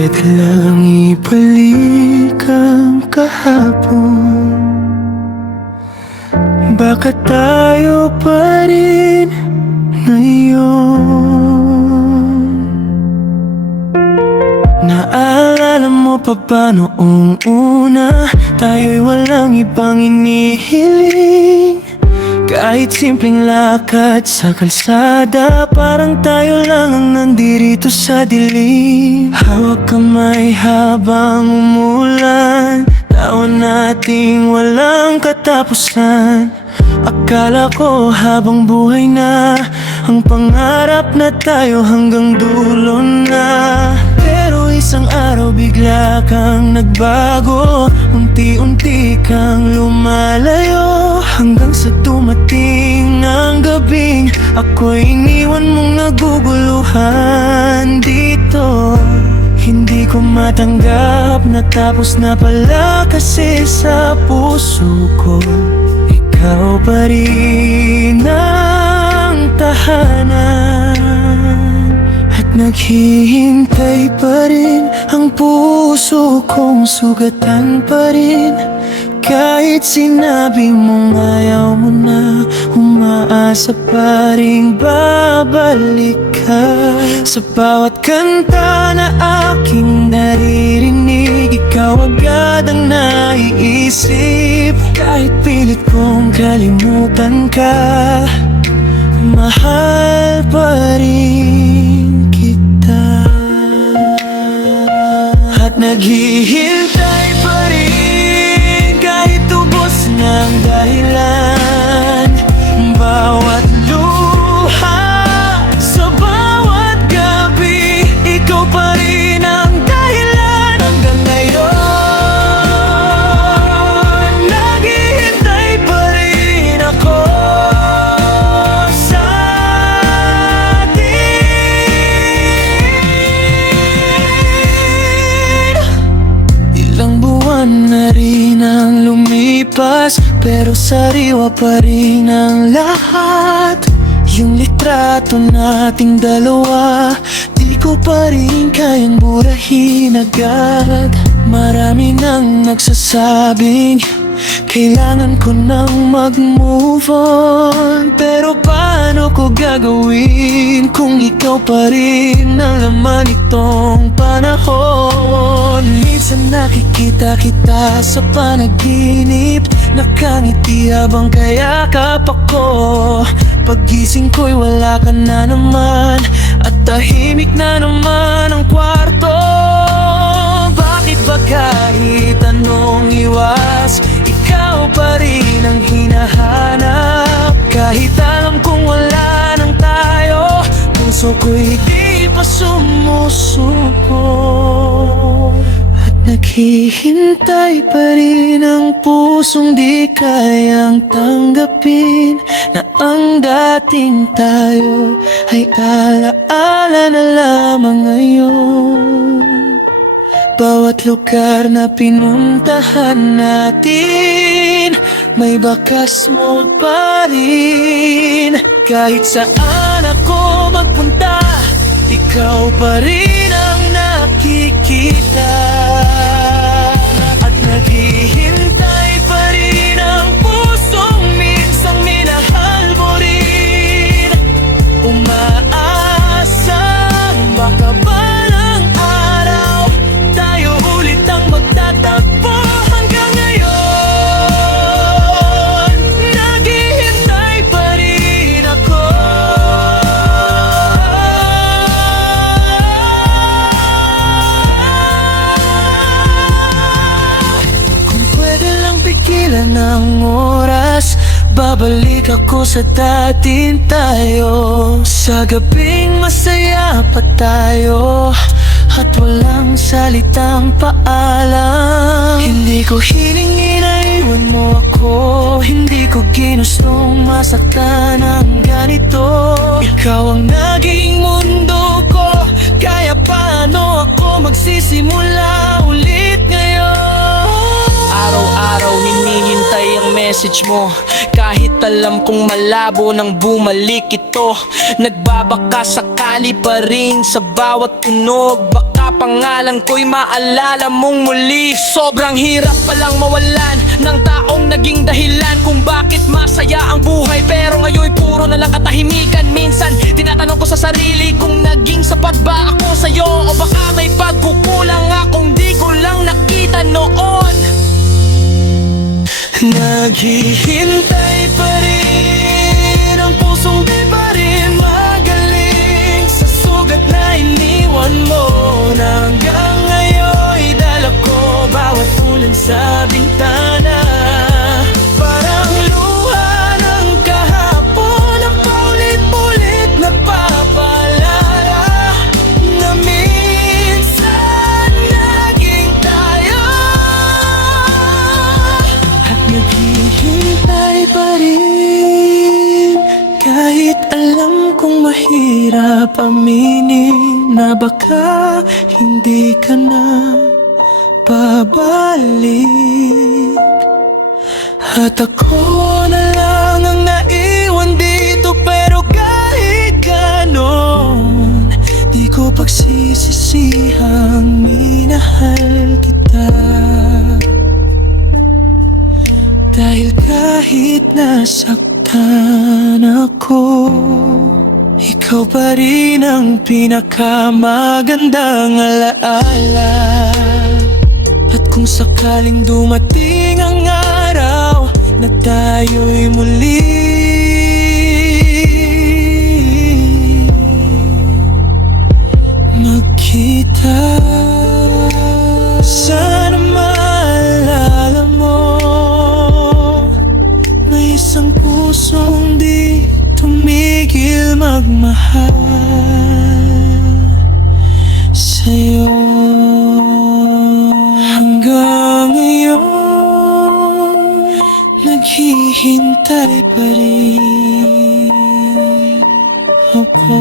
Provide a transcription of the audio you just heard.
pwede lang ibalik ang kahapon? Baka tayo pa rin ngayon? Naalala mo pa ba noong una? Tayo'y walang ibang inihiling, kahit simpleng lakad sa kalsada, parang tayo lang ang nandirito sa dilim. Hawak kamay habang umulan, taon nating walang katapusan. Akala ko habang buhay na, ang pangarap na tayo hanggang dulo na. Pero isang araw bigla kang nagbago, unti-unti kang lumalayo, hanggang sa dumating ng gabing ako'y iniwan mong naguguluhan dito. Hindi ko matanggap na tapos na pala, kasi sa puso ko ikaw pa rin ang tahanan. At naghihintay pa rin ang puso kong sugatan pa rin. Kahit sinabi mong ayaw mo na, umaasa pa rin babalik ka. Sa bawat kanta na aking naririnig, ikaw agad ang naiisip. Kahit pilit kong kalimutan ka, mahal pa rin kita. At naghihintay pa rin kahit ubos ng dahilan. Bawat luha sa bawat gabi, ikaw pa rin ang dahilan. Hanggang ngayon, naghihintay pa rin ako sa atin. Ilang buwan na rin ang lumipas, pero sariwa pa rin ang lahat. Yung litrato nating dalawa, di ko pa rin kayang burahin agad. Marami nang nagsasabing kailangan ko nang mag-move on, pero paano ko gagawin kung ikaw pa rin ang laman itong panahon? Minsan nakikita kita sa panaginip, nakangiti habang kayakap ako. Paggising ko'y wala ka na naman, at tahimik na naman ang kwarto. Bakit ba kahit anong iwas, ikaw pa rin ang hinahanap? Kahit alam kong wala nang tayo, puso ko'y di pa sumusuko. At naghihintay pa rin ang pusong di kayang tanggapin, na ang dating tayo ay alaala na lamang ngayon. Bawat lugar na pinuntahan natin, may bakas mo pa rin. Kahit saan ako magpunta, ikaw pa rin ang nakikita. At naghihintay pa rin ang pusong minsang minahal mo rin. Umaasang baka balang araw tayo ulit ang magtatagpo. Hanggang ngayon, naghihintay pa rin ako. Kung pwede lang pigilan ng oras, babalik ako sa dating tayo. Sa gabing masaya pa tayo, at walang salitang paalam. Hindi ko hiningi na iwan mo ako, hindi ko ginustong masaktan ng ganito. Ikaw ang naging mundo ko, kaya paano ako magsisimula ulit ngayon? Araw-araw hinihintay ang message mo, kahit alam kong malabo nang bumalik ito. Nagbabaka sakali pa rin sa bawat tunog, baka pangalan ko'y maalala mong muli. Sobrang hirap palang mawalan ng taong naging dahilan kung bakit masaya ang buhay, pero ngayon'y puro na lang katahimikan. Minsan tinatanong ko sa sarili kung naging sapat ba ako sa'yo, o baka may pagkukulang akong di ko lang nakita noon. Naghihintay pa rin ang pusong di pa rin magaling sa sugat na iniwan mo, na hanggang ngayon'y dala ko bawat ulan sa bintana. Parang luha ng kahapon ang paulit-ulit napapaalala na minsan naging tayo. At naghihintay pa rin kahit alam kong mahirap aminin na baka hindi ka na babalik. At ako na lang ang naiwan dito, pero kahit ganon di ko pagsisisihang minahal kita. Dahil kahit nasaktan ako, ikaw pa rin ang pinakamagandang alaala. At kung sakaling dumating ang araw na tayo'y muli magkita, sana maalala mo may isang pusong di tumigil magmahal sa'yo. Hanggang ngayon naghihintay pa rin ako.